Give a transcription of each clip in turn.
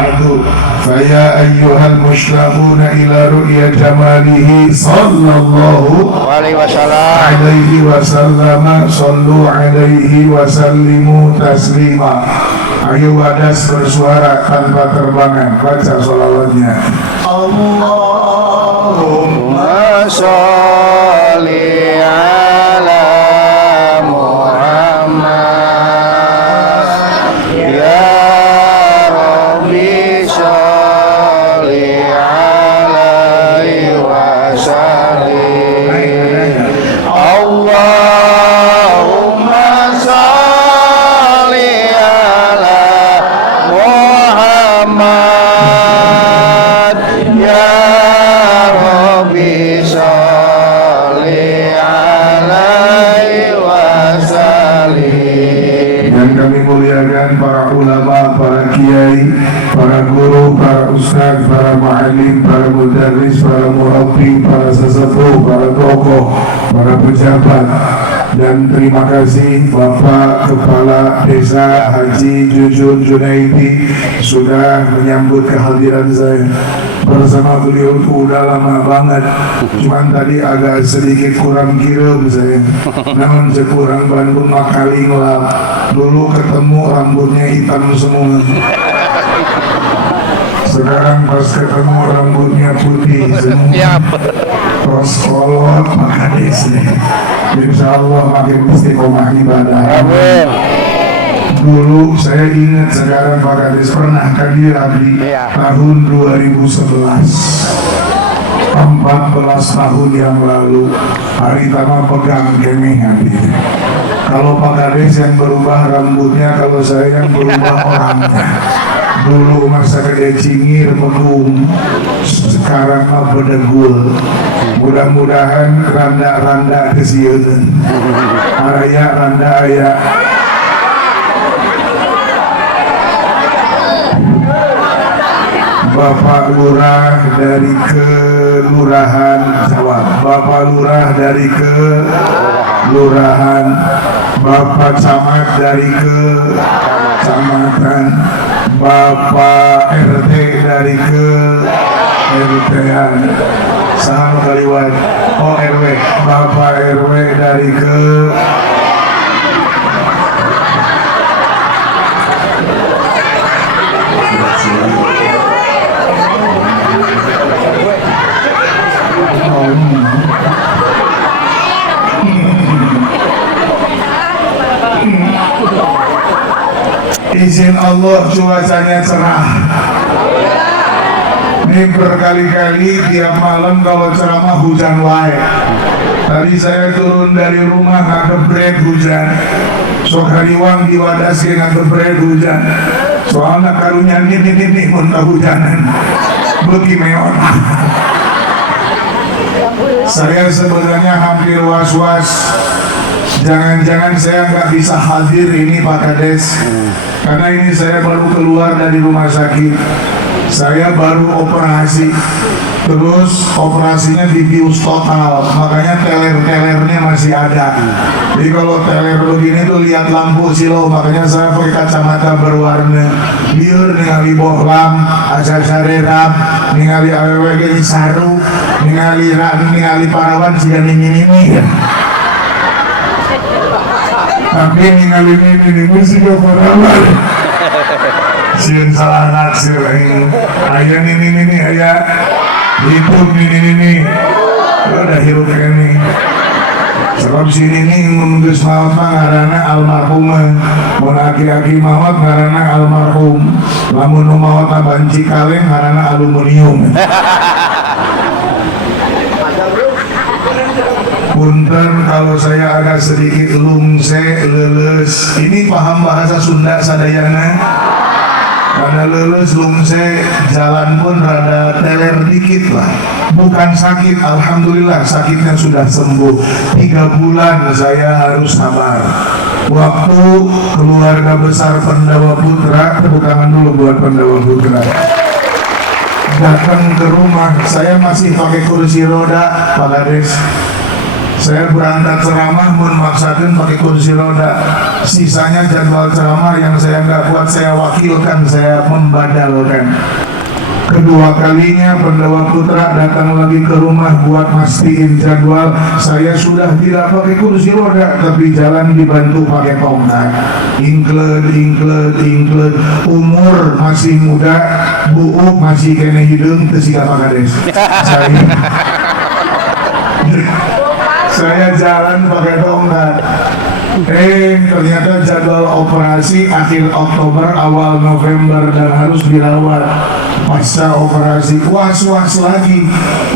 ba'du faya ayyuhal mushtaquna ila ru'ya jamalihi sallallahu alaihi wasallam sallu alaihi wasallimu taslima. Ayo wadas bersuara tanpa terbangan, baca sholawatnya. Allahumma sholli ala Muhammad ya Rabbi sholli alaihi wasallim. Allahumma sholli ala Muhammad ya Rabbi sholli alaihi wasallim. Yang kami muliakan para ulama, para kiai, para guru, para ustaz, para muallim, para mudarris, para murabbi, para sesepuh, para tokoh, para pejabat, dan terima kasih Bapak Kepala Desa Haji Jujun Junaidi sudah menyambut kehadiran saya. Bersama beliau itu udah lama banget, cuman tadi agak sedikit kurang kirim saya. Namun sekurang Bandung makali ngelap. Dulu ketemu rambutnya hitam semua, sekarang pas ketemu rambutnya putih semua. Terus kolot maka desa, insya Allah makin istiqomah ibadah. Amin. Dulu saya ingat, sekarang Pak Kades pernah hadir di tahun 2011, 14 tahun yang lalu, hari tama pegang kemehan. Kalau Pak Kades yang berubah rambutnya, kalau saya yang berubah orangnya. Dulu masa kerja cingir mengum, sekarang mah bedegul. Mudah-mudahan randa-randa kesieueun, araya randa aya. Bapak Lurah dari Kelurahan Jawab, Bapak Lurah dari Kelurahan, Bapak Camat dari Kecamatan, Bapak RT dari RT-an, saham kaliwat, RW, Bapak RW dari izin Allah cuacanya cerah. Ini berkali-kali tiap malam kalau ceramah hujan wae. Tadi saya turun dari rumah ngagebret hujan. Sok hariwang diwadasi ngagebret hujan. Soalnya karunya ini muntah hujanan. Beki meon. Saya sebenarnya hampir was-was. Jangan-jangan saya nggak bisa hadir ini Pak Kades, karena ini saya baru keluar dari rumah sakit. Saya baru operasi, terus operasinya dibius total, makanya teler-telernya masih ada. Jadi kalau teler begini tuh lihat lampu silo, makanya saya pakai kacamata berwarna biar ningali bohlam, acar-carerap, ningali awewe gini saru, ningali parawan siga ini. Tapi ningali ini mesti parawan. Sieun salah naksir ini. Aya ini aya hidup ini. Udah hirup ini. Sebab sini nih geus maot mah ngaranna almarhum. Mun aki-aki maot ngaranna almarhum. Lamun nu maot banci kaleng ngaranna aluminium. Punten kalau saya agak sedikit lungse, leles. Ini paham bahasa Sunda sadayana. Karena leles, lungse, jalan pun rada teler dikit lah. Bukan sakit, alhamdulillah sakitnya sudah sembuh. 3 bulan saya harus sabar. Waktu keluarga besar Pandawa Putra, tepuk tangan dulu buat Pandawa Putra. Datang ke rumah, saya masih pakai kursi roda, Pak Kades. Saya berangkat ceramah memaksakan pakai kursi roda. Sisanya jadwal ceramah yang saya nggak buat saya wakilkan, saya membadalkan. Kedua kalinya Pendawa Putra datang lagi ke rumah buat mastiin jadwal. Saya sudah tidak pakai kursi roda, tapi jalan dibantu pakai tongkat. Ingkled. Umur masih muda, buuk masih kena hidung, tersiga pakades. Saya jalan pakai tongkat. Ternyata jadwal operasi akhir Oktober awal November dan harus dirawat. Pasca operasi was-was lagi,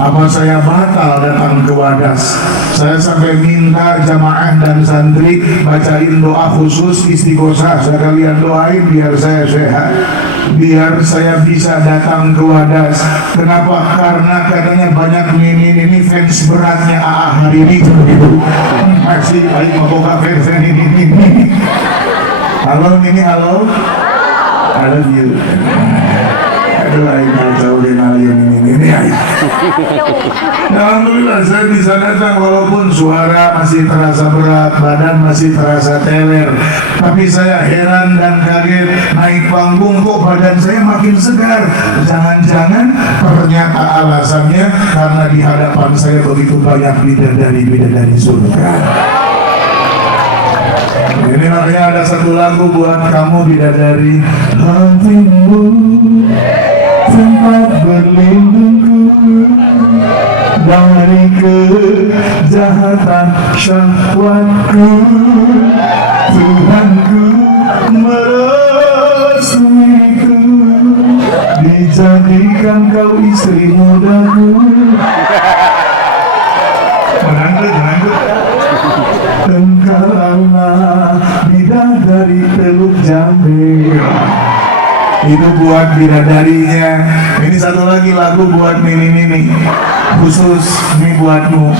apa saya batal datang ke Wadas. Saya sampai minta jamaah dan santri bacain doa khusus istighosah, sekalian doain biar saya sehat, biar saya bisa datang ke Wadas. Kenapa? Karena katanya banyak ini fans beratnya AA hari ini begitu. Masih baik membuka fans ini. Halo Nini, halo. I love you. Aduh, kacau deh ini. Alhamdulillah saya bisa datang walaupun suara masih terasa berat, badan masih terasa teler. Tapi saya heran dan kaget, naik panggung kok badan saya makin segar. Jangan-jangan ternyata alasannya karena di hadapan saya begitu banyak bidadari surga. Ini makanya ada satu lagu buat kamu bidadari. Hatimu tempat berlindungku dari kejahatan syahwatku. Tuhanku merestuiku, dijadikan kau istri mudaku. Engkaulah bidadari teluk jambe. Itu buat bidadarinya. Ini satu lagi lagu buat Nini, khusus ini buatmu.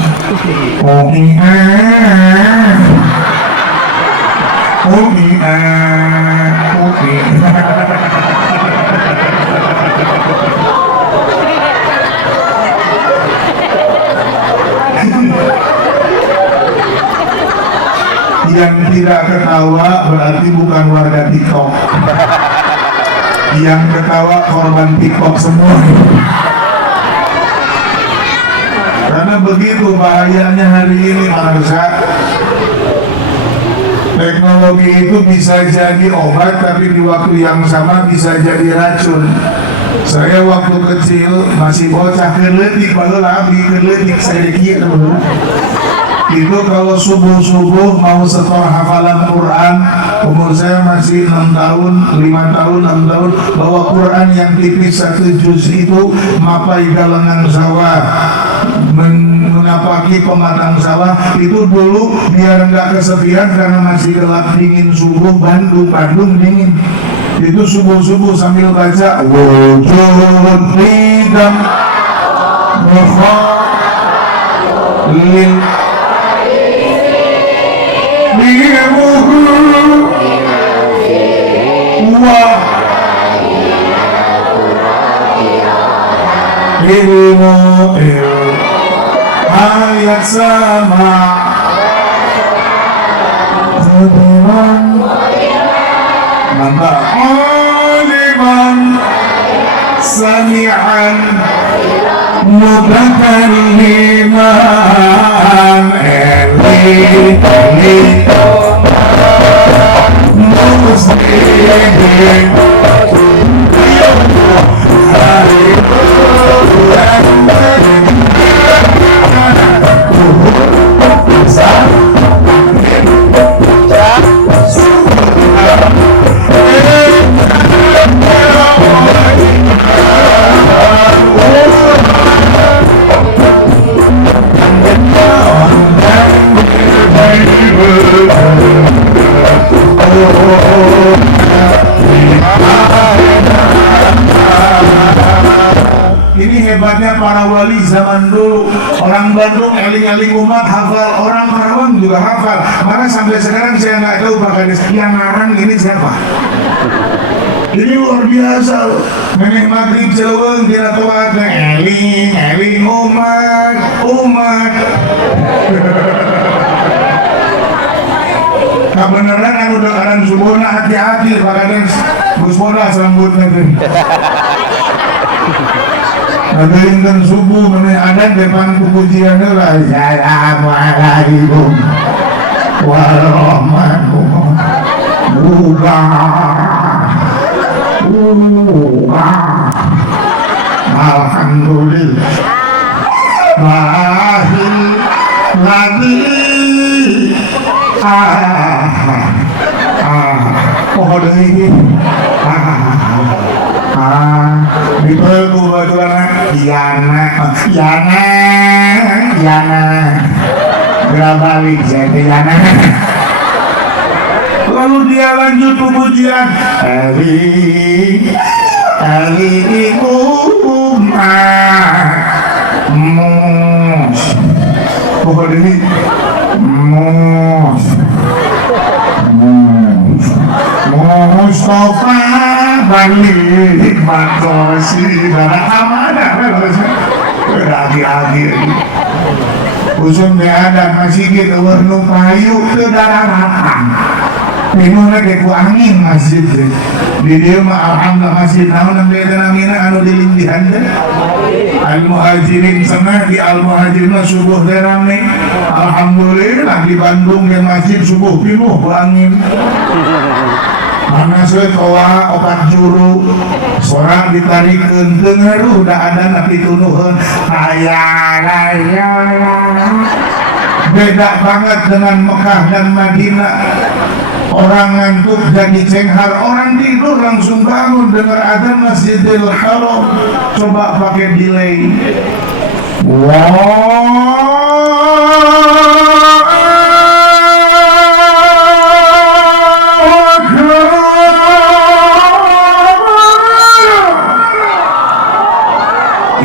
Yang tidak ketawa berarti bukan warga TikTok. Yang ketawa korban TikTok semua. Karena begitu bahayanya hari ini bangsa. Teknologi itu bisa jadi obat, tapi di waktu yang sama bisa jadi racun. Saya waktu kecil masih bocah keletik, bagelah keletik saya kira itu kalau subuh-subuh mau setor hafalan Quran, umur saya masih 6 tahun, 5 tahun, 6 tahun, bawa Quran yang tipis 1 juz itu mapai galengan sawah, menapaki pematang sawah. Itu dulu biar nggak kesepian karena masih gelap dingin subuh, Bandung dingin. Itu subuh-subuh sambil baca wujud lidam mukhalil ilmu ayat sama nambah aliman sami'an mutakalliman muslimin Ini hebatnya para wali zaman dulu. Orang Bandung eling-eling umat hafal, orang Karawang juga hafal. Maka sampai sekarang saya nggak tahu bahkan yang ngarang ini siapa. Ini luar biasa loh. Nenek maghrib celeweng kira toat eling umat. Kebenaran anu dengaran subuhna hati-hati pakades Gus Poda selambut nanti. Ngadainkan subuh meneh adan depan pujian lah. Assalamualaikum warahmatullahi wabarakatuh. Alhamdulillah. Mahil lagi. Pohon ini. Dipelku baturan Yana Gerabalik saya Yana. Lalu dia lanjut pujian Eli umat mus. Pohon ini mus Mustafa balik makosi darah amanah lagi usun dia ada masih kita warna payu ke darah ratang minumnya kayak angin masjid di dia mah alhamdulillah masjid namun namanya namina anu dilindihan deh al-muhajirin sana di al-muhajirin subuh deh rame alhamdulillah di Bandung yang masjid subuh pinuh angin mana saya kawa opat juru seorang ditarik kentengar udah ada nabi tunuhun beda banget dengan Mekah dan Madinah. Orang ngantuk jadi cenghar, orang tidur langsung bangun dengar adzan Masjidil Haram. Coba pakai delay.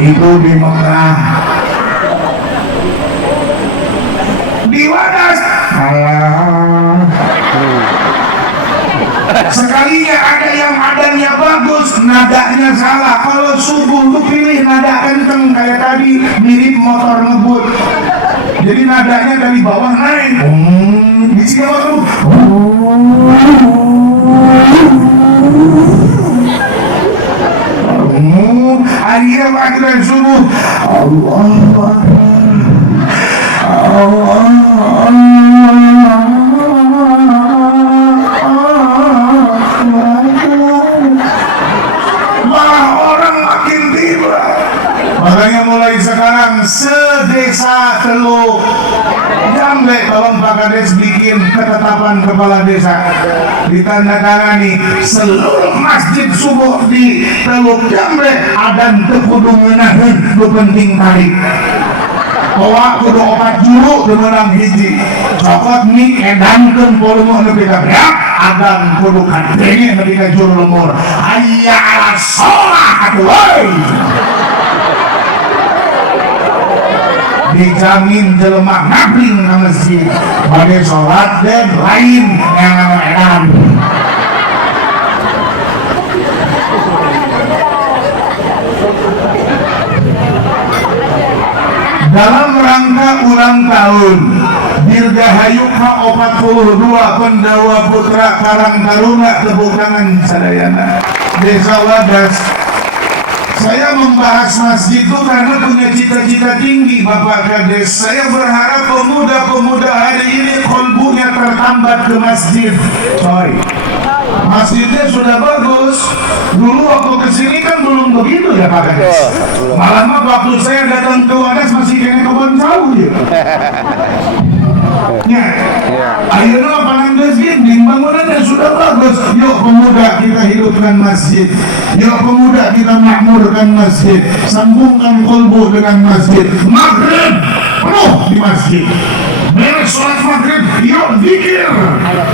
Itu di Mekah. Di Wadas. Sekalinya ada yang adanya bagus, nadanya salah. Kalau subuh lu pilih nada kenceng kayak tadi, mirip motor ngebut. Jadi nadanya dari bawah naik. Di sini waktu. Akhirnya panggilan subuh. Allah. Makanya mulai sekarang sedesa Teluk Jambe tolong Pak Kades bikin ketetapan kepala desa ditandatangani seluruh masjid subuh di Teluk Jambe adan tekudu menahan lu penting tarik bahwa kudu opat juru demenang hiji cokot nih edankeun volume lebih kabeh adan kudu kadenge lebih ka juru lemur hayya ala sholah atuh dijamin jelema ngabring ke masjid bade sholat dan lain yang edan dalam rangka ulang tahun Dirgahayu K42 Pendawa Putra Karang Taruna tepuk tangan sadayana Desa Wadas. Saya membahas masjid itu karena punya cita-cita tinggi Bapak Kades. Saya berharap pemuda-pemuda hari ini kolbunya tertambat ke masjid. Coy, masjidnya sudah bagus. Dulu waktu kesini kan belum begitu ya Pak Kades. Malah waktu saya datang ke Wadas masih kena kebun jauh ya. Ya, akhirnya panang dinding bangunannya sudah bagus. Yuk pemuda kita hidupkan masjid. Yuk pemuda kita makmurkan masjid. Sambungkan kolbu dengan masjid. Maghrib penuh di masjid. Beres sholat maghrib, yuk zikir.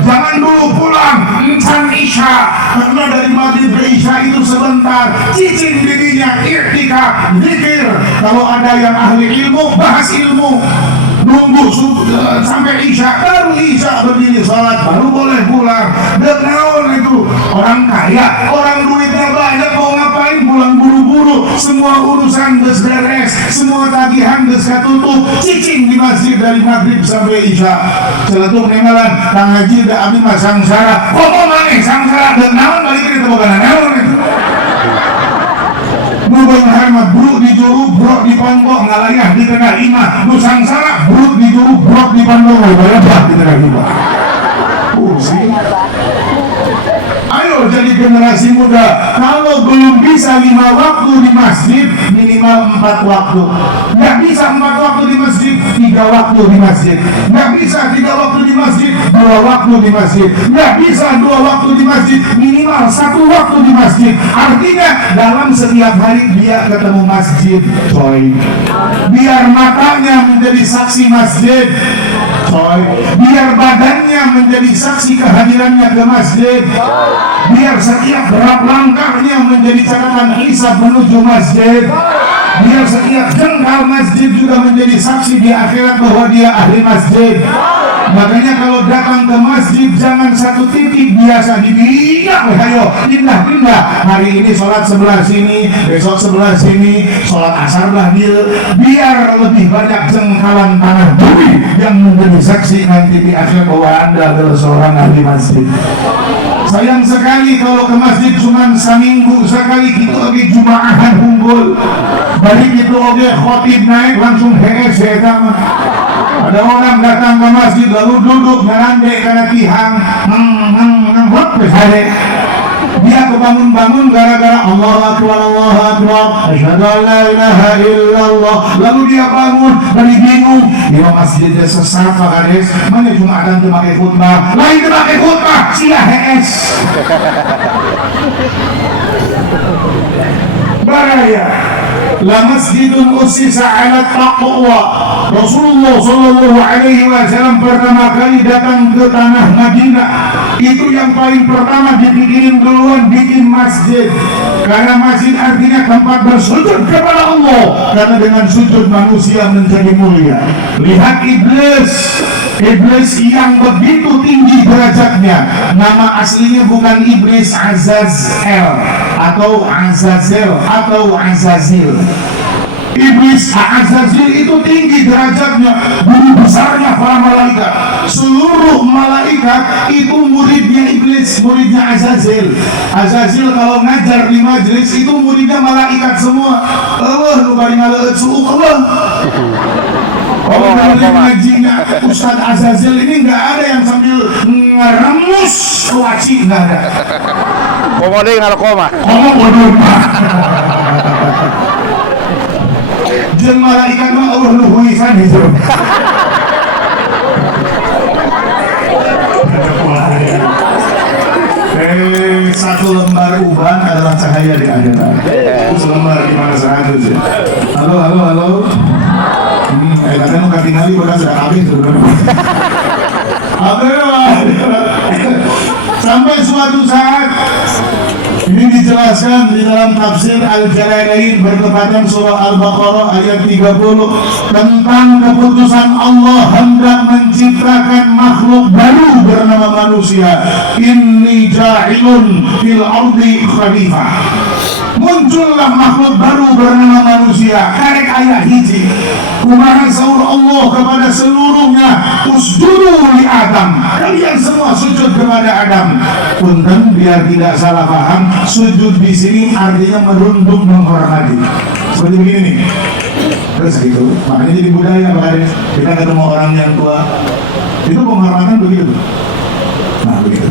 Jangan dulu pulang, encan isya. Karena dari maghrib ke isya itu sebentar. Cicing dirinya, iktikaf, zikir. Kalau ada yang ahli ilmu, bahas ilmu. nunggu sampai isya, baru isya berdiri sholat, baru boleh pulang. Dan naon itu orang kaya, orang duitnya banyak, mau ngapain pulang buru-buru, semua urusan beres, semua tagihan katutup, cicing di masjid dari maghrib sampai isya. Celetuk nemalan, kang haji da abdi mah sangsara, komo maneh sangsara, dan naon balik kita bukan naon itu. Nubang harmat buruk di juru, brok di pondok, ngalayah di tengah imah. Nusang salah, buruk di juru, brok di pondok, ngalayah di tengah imah. Pusing. Ayo jadi generasi muda, kalau belum bisa 5 waktu di masjid, minimal 4 waktu. Nggak bisa 4 waktu di masjid, 3 waktu di masjid. Nggak bisa 3 waktu di masjid, 2 waktu di masjid. Nggak bisa 2 waktu di masjid, minimal 1 waktu di masjid. Artinya dalam setiap hari dia ketemu masjid, coy. Biar matanya menjadi saksi masjid, coy. Biar badannya menjadi saksi kehadirannya ke masjid. Biar setiap gerak langkahnya menjadi catatan hisab menuju masjid. Biar setiap jengkal masjid juga menjadi saksi di akhirat bahwa dia ahli masjid. Makanya kalau datang ke masjid jangan satu titik biasa dibiak, ayo pindah-pindah. Hari ini sholat sebelah sini, besok sebelah sini, sholat asar lah dia. Biar lebih banyak jengkalan tanah bumi yang menjadi saksi nanti di akhirat bahwa Anda adalah seorang ahli masjid. Sayang sekali kalau ke masjid cuma seminggu sekali gitu lagi jumaahan unggul. Balik itu oke khotib naik langsung hees ya. Ada orang datang ke masjid lalu duduk ngerandek karena tihang dia kebangun-bangun gara-gara Allahu Akbar, Allahu Akbar, asyhadu an la ilaha illallah. Lalu dia bangun dari bingung, dia masjidnya sesat Pak Kades, mana Jumatan itu pakai khutbah, lain itu pakai khutbah, sia HS. Baraya la masjidun usisa ala taqwa. Rasulullah sallallahu alaihi wasallam pertama kali datang ke tanah Madinah, itu yang paling pertama dipikirin duluan bikin masjid. Karena masjid artinya tempat bersujud kepada Allah, karena dengan sujud manusia menjadi mulia. Lihat iblis yang begitu tinggi derajatnya, nama aslinya bukan iblis, Azazel atau Azazel atau Azazil. Iblis Azazil itu tinggi derajatnya, guru besarnya para malaikat. Seluruh malaikat itu muridnya iblis, muridnya Azazil. Azazil kalau ngajar di majelis itu muridnya malaikat semua. Allah lu bari ngaleut suuk Allah. Kalau dari ngajinya Ustaz Azazil ini nggak ada yang sambil ngeremus kewaci, nggak ada. Komo deh nggak koma. Komo bodoh. Jeung malaikat mah Allah luhui san itu. Satu lembar uban adalah cahaya di akhirat. Selembar di mana saja. Halo. Kadang nggak tinggali udah sudah habis tuh. Sampai suatu saat ini dijelaskan di dalam tafsir Al-Jalalain bertepatan surah Al-Baqarah ayat 30 tentang keputusan Allah hendak menciptakan makhluk baru bernama manusia. Inni ja'ilun fil ardi khalifah. Muncullah makhluk baru bernama manusia. Karek ayat hiji. Kumaha saur Allah kepada seluruhnya, usjudu li Adam. Kalian semua sujud kepada Adam. Punten biar tidak salah paham, sujud di sini artinya merunduk menghormati. Seperti begini nih. Terus gitu. Makanya jadi budaya makanya kita ketemu orang yang tua. Itu penghormatan begitu. Nah begitu.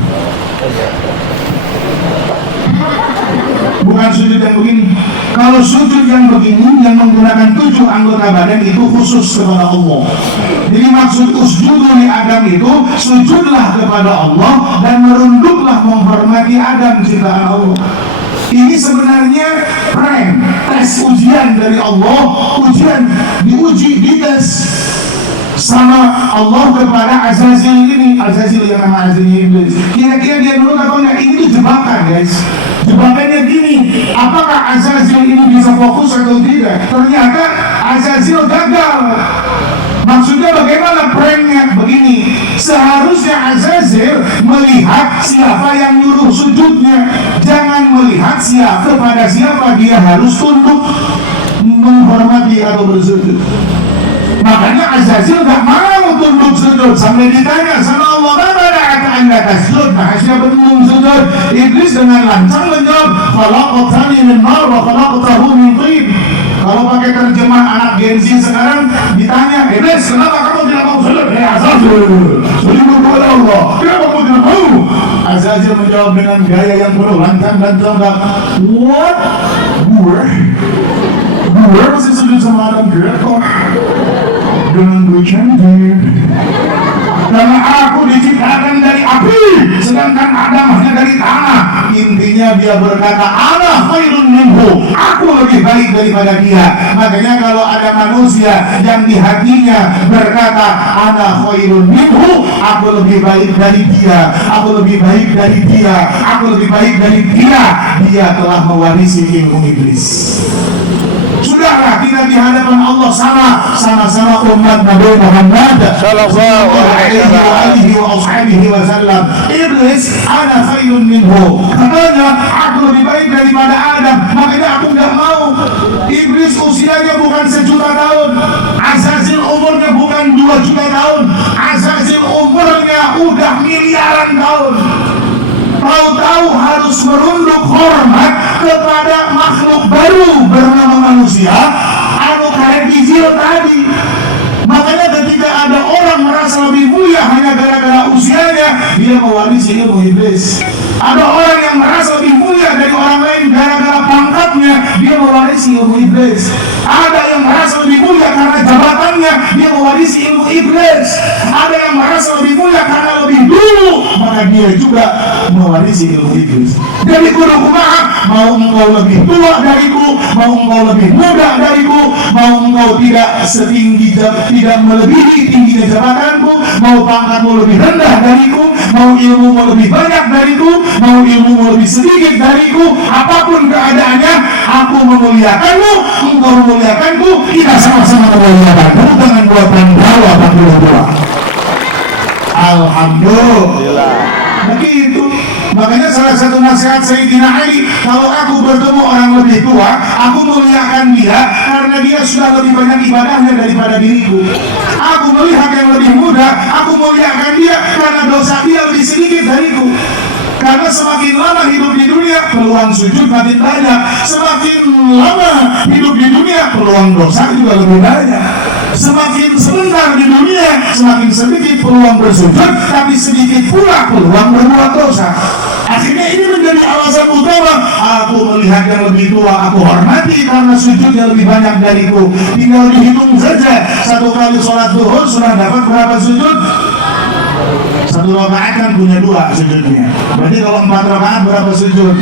Bukan sujud yang begini. Kalau sujud yang begini yang menggunakan 7 anggota badan itu khusus kepada Allah. Jadi maksud usjudu li Adam itu sujudlah kepada Allah dan merunduklah menghormati Adam ciptaan Allah. Ini sebenarnya tes ujian dari Allah, dites sama Allah kepada Azazil ini. Azazil yang nama Azazil iblis. Kira-kira dia dulu atau enggak? Ini jebakan guys. Jebakannya gini, apakah Azazil ini bisa fokus atau tidak? Ternyata Azazil gagal. Maksudnya bagaimana pranknya? Begini, seharusnya Azazil melihat siapa yang nyuruh sujudnya, jangan melihat kepada siapa dia harus tunduk menghormati atau bersujud. Makanya Azazil gak mau tunduk sujud sampai ditanya sama Allah, "Mana ada anda tasjud?" Nah, siapa tunduk sujud? Iblis dengan lancang menjawab, "Khalaqtani min nar wa khalaqtahu min tin." Kalau pakai terjemah anak Gen Z sekarang ditanya, "Iblis, kenapa kamu tidak mau sujud?" Azazil, sujud kepada Allah. Kenapa kamu tidak mau? Azazil menjawab dengan gaya yang penuh lantang dan tonggak, "What? Gue masih sujud sama Adam kok dengan gue cantik, karena aku diciptakan dari api sedangkan Adam hanya dari tanah." Intinya dia berkata, "Ana khairun minhu," aku lebih baik daripada dia. Makanya kalau ada manusia yang di hatinya berkata, "Ana khairun minhu," aku lebih baik dari dia, aku lebih baik dari dia, aku lebih baik dari dia, dia telah mewarisi ilmu iblis. Sudahlah, kita di hadapan Allah sama-sama umat Nabi Muhammad sallallahu alaihi wasallam. Iblis, "Ana khairun minhu," katanya aku lebih baik daripada Adam, makanya aku nggak mau. Iblis usianya bukan 1.000.000 tahun, Azazil umurnya bukan 2 juta tahun, Azazil umurnya udah miliaran tahun. Tahu-tahu harus merunduk hormat kepada makhluk baru bernama manusia, kayak Bizil tadi. Makanya ketika ada orang merasa lebih mulia hanya gara-gara usianya, dia mewarisi ilmu iblis. Ada orang yang merasa lebih mulia dari orang lain gara-gara pangkatnya, dia mewarisi ilmu iblis. Ada yang merasa lebih mulia karena jabatannya, dia mewarisi ilmu iblis. Ada yang merasa lebih mulia karena lebih dulu, maka dia juga mewarisi ilmu iblis. Jadi kudu kumaha, mau engkau lebih tua dariku, mau engkau lebih muda dariku, mau engkau tidak setinggi, tidak melebihi tingginya jabatanku, mau pangkatmu lebih rendah dariku, mau ilmumu lebih banyak dariku, mau ilmumu lebih sedikit dariku, apapun keadaannya, aku memuliakanmu, engkau memuliakanku, kita sama-sama memuliakan. Tepuk tangan buat Pandawa 42. Alhamdulillah. Begitu. Makanya salah satu nasihat Sayyidina Ali, kalau aku bertemu orang lebih tua, aku muliakan dia karena dia sudah lebih banyak ibadahnya daripada diriku. Aku melihat yang lebih muda, aku muliakan dia karena dosa dia lebih sedikit dariku. Karena semakin lama hidup di dunia, peluang sujud makin banyak. Semakin lama hidup di dunia, peluang dosa juga lebih banyak. Semakin sebentar di dunia, semakin sedikit peluang bersujud, tapi sedikit pula peluang berbuat dosa. Akhirnya ini menjadi alasan utama, aku melihat yang lebih tua, aku hormati karena sujudnya lebih banyak dariku. Tinggal dihitung saja, 1 kali sholat zuhur sudah dapat berapa sujud? 1 rakaat kan punya 2 sujudnya. Berarti kalau 4 rakaat berapa sujud?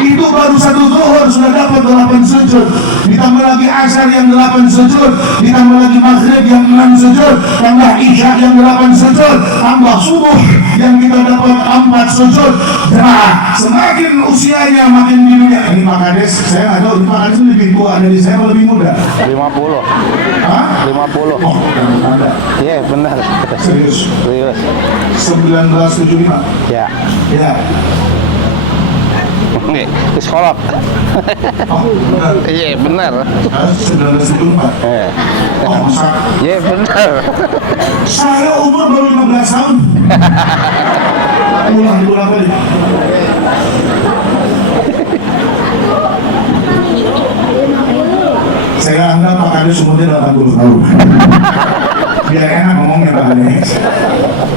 Itu baru 1 zuhur sudah dapat 8 sujud. Ditambah lagi asar yang 8 sujud, ditambah lagi maghrib yang 6 sujud, tambah isya yang 8 sujud, tambah subuh yang kita dapat 4 sujud. Nah, semakin usianya makin di dunia. Ini Pak Kades, saya nggak tahu Pak Kades lebih tua dari saya atau lebih muda? 50. Hah? 50. Oh, ada. Iya, benar. Serius. 1975. Ya. Ya. Oke, di sekolah. Oh, benar. Iya, benar. 1974. Oh, masa? Iya, benar. Saya umur baru 15 tahun. Ulang kali. Saya anggap Pak Kades umurnya 80 tahun. Biar enak ngomongnya Pak Kades.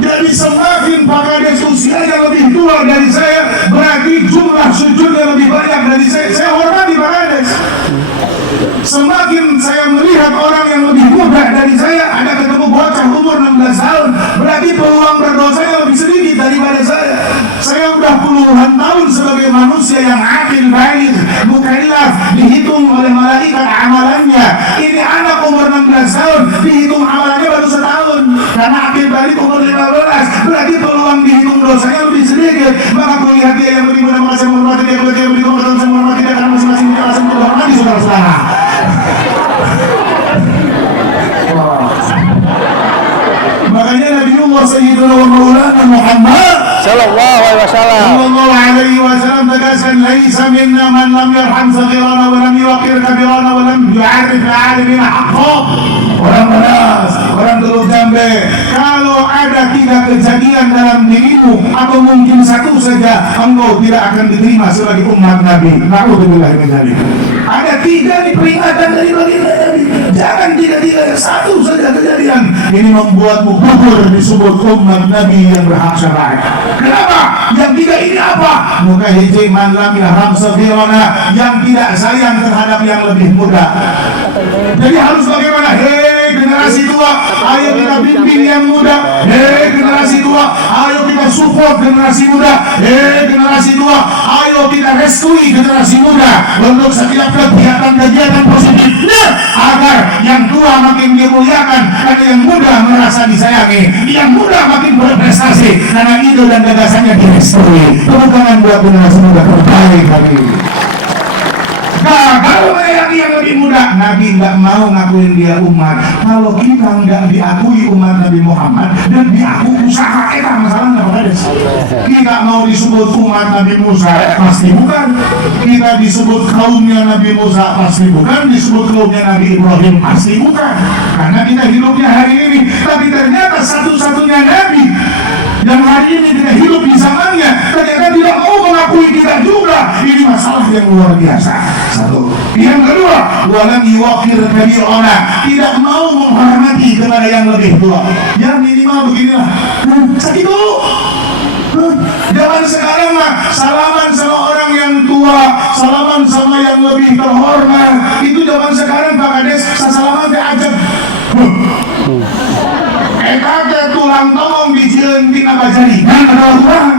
Jadi semakin Pak Kades usianya lebih tua dari saya, berarti jumlah sujudnya lebih banyak dari saya. Saya hormati Pak Kades. Semakin saya melihat orang yang lebih muda dari saya, ada ketemu bocah umur 16 tahun, berarti peluang berdosanya lebih sedikit daripada saya. Saya udah puluhan tahun sebagai manusia yang akil, baik, mukallaf, dihitung oleh malaikat amalannya. Ini anak umur 16 tahun, dihitung amalannya baru setahun. Karena akil balik umur 15, berarti peluang dihitung dosanya lebih sedikit. Maka melihat dia yang lebih muda, maka saya menghormati dia, kalau dia lebih tua, maka saya menghormati dia, karena masing-masing punya alasan untuk menghormati saudara-saudara. Sallallahu alaihi wasallam. Sallallahu alaihi wasallam tegaskan laisa minna man lam yarham saghirana wa lam yuqir kabirana wa lam yu'arrif al-'alimina haqqo. Orang Manas, orang Teluk Jambe, kalau ada 3 kejadian dalam dirimu atau mungkin satu saja, engkau tidak akan diterima sebagai umat Nabi. Na'udzubillah min dzalik. Ada 3 peringatan dari baginda Nabi. Jangan 3-3, satu saja kejadian. Ini membuatmu gugur disebut umat Nabi yang berhak syara'at. Kenapa? Yang 3 ini apa? Muka hiji man lam yahram saghirana, yang tidak sayang terhadap yang lebih muda. Jadi harus bagaimana? Hei generasi tua, ayo kita bimbing yang muda. Hei generasi tua, ayo kita support generasi muda. Hei generasi tua, ayo kita restui generasi muda untuk setiap kegiatan-kegiatan positifnya, agar yang tua makin dimuliakan karena yang muda merasa disayangi, yang muda makin berprestasi karena ide dan gagasannya direstui. Tepuk tangan buat generasi muda terbaik hari ini. Nah, kalau melayani yang lebih muda, Nabi nggak mau ngakuin dia umat. Kalau kita nggak diakui umat Nabi Muhammad dan diakui usaha kita, masalahnya apa ada? Kita mau disebut umat Nabi Musa, pasti bukan. Kita disebut kaumnya Nabi Musa, pasti bukan. Disebut kaumnya Nabi Ibrahim, pasti bukan. Karena kita hidupnya hari ini, tapi ternyata satu-satunya Nabi yang hari ini tidak hidup di zamannya ternyata tidak mau mengakui kita juga. Ini masalah yang luar biasa. Satu. Yang kedua, walam yuwaqir kabirana, tidak mau menghormati kepada yang lebih tua. Yang minimal beginilah. Sakit dulu. Zaman sekarang mah salaman sama orang yang tua, salaman sama yang lebih terhormat. Itu zaman sekarang Pak Kades, salaman teh ajab. Eta tulang tolong dijieun tina bajari. Ada orang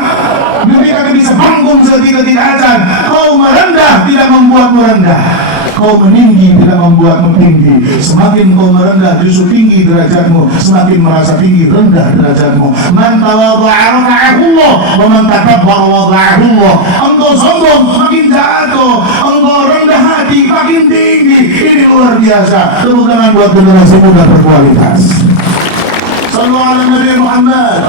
Nabi kata bisa panggung setidak-tidak ajan. Kau merendah tidak membuatmu rendah, kau meninggi tidak membuatmu tinggi. Semakin kau merendah justru tinggi derajatmu, semakin merasa tinggi rendah derajatmu. Man tawadha'a rafa'ahullah wa man takabbara wada'ahu Allah. Engkau sombong makin jatuh, engkau rendah hati makin tinggi. Ini luar biasa. Tepuk tangan buat generasi muda berkualitas. Sallallahu alaihi Nabi Muhammad.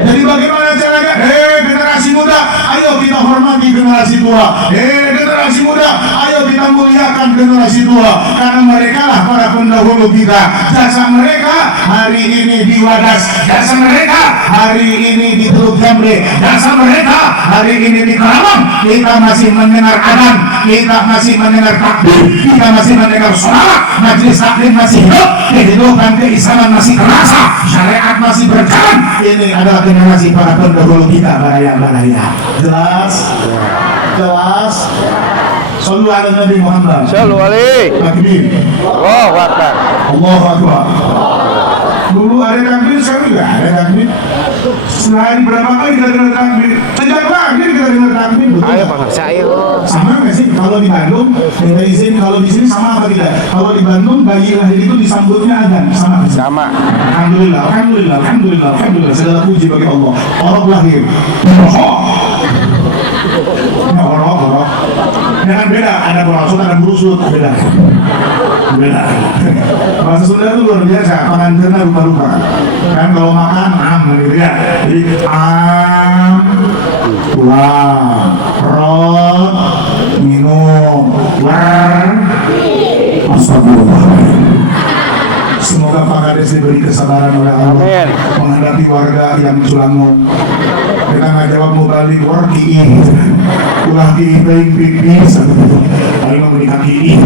Jadi bagaimana caranya? Hei generasi muda, ayo kita hormati generasi tua. Hei generasi muda, ayo kita muliakan generasi tua. Karena mereka lah para pendahulu kita. Jasa mereka hari ini di Wadas, jasa mereka hari ini di Teluk Jambe, jasa mereka hari ini di Karawang. Kita masih mendengar adhan, kita masih mendengar takbir, kita masih mendengar sholawat, majelis taklim masih hidup, kehidupan keislaman masih terasa, syariat masih berjalan. Ini adalah generasi para pendahulu kita, baraya-baraya. Jelas? Jelas? Sallu ala Nabi Muhammad. Sallu alaihi. Takbir. Allahu akbar. Allahu akbar. Dulu ada takbir, sekarang juga ada takbir. Sehari berapa kali kita dengar takbir? Sejak pagi kita dengar takbir. Ayo Pak, saya. Sama nggak sih kalau di Bandung? Minta izin kalau di sini sama apa tidak? Kalau di Bandung bayi lahir itu disambutnya azan, sama nggak sih? Sama. Alhamdulillah, alhamdulillah, alhamdulillah, alhamdulillah. Segala puji bagi Allah. Orang lahir. Orok. Jangan beda, ada berasut, ada berusut, beda. Bahasa Sunda itu luar biasa, pengantarnya rupa-rupa. Kan kalau makan gitu ya. Jadi pulang, rot, minum, astagfirullahaladzim. Semoga Pak Kades diberi kesabaran oleh Allah menghadapi warga yang culangun. Kita nggak jawab mau balik wargi ini, ulah diibain pipis, paling menikah ini.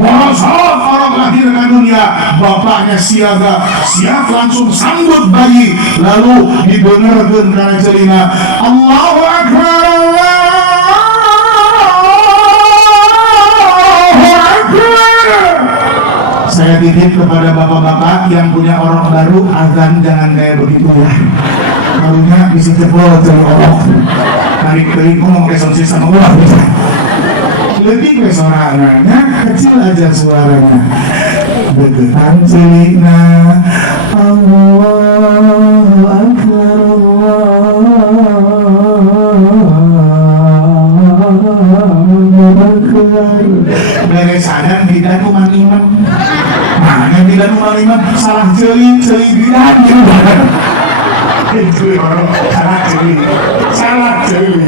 Bosok orang lahir ke dunia, bapaknya siaga, siap langsung sambut bayi, lalu dibenerkan karena celina. Allahu Akbar, Allahu Akbar. Saya titip kepada bapak-bapak yang punya orang baru, azan jangan kayak begitu ya. Karunya bisa jebol jadi orang. Tarik-tarik ngomong kayak sosis sama ulah bisa. Lebih ke suaranya, kecil aja suaranya. Deketan celina, Allahu Akbar, Allahu Akbar. Dari sadar tidak kumaniman. Mana tidak kumaniman, salah celi bidan. Itu orang salah jeli.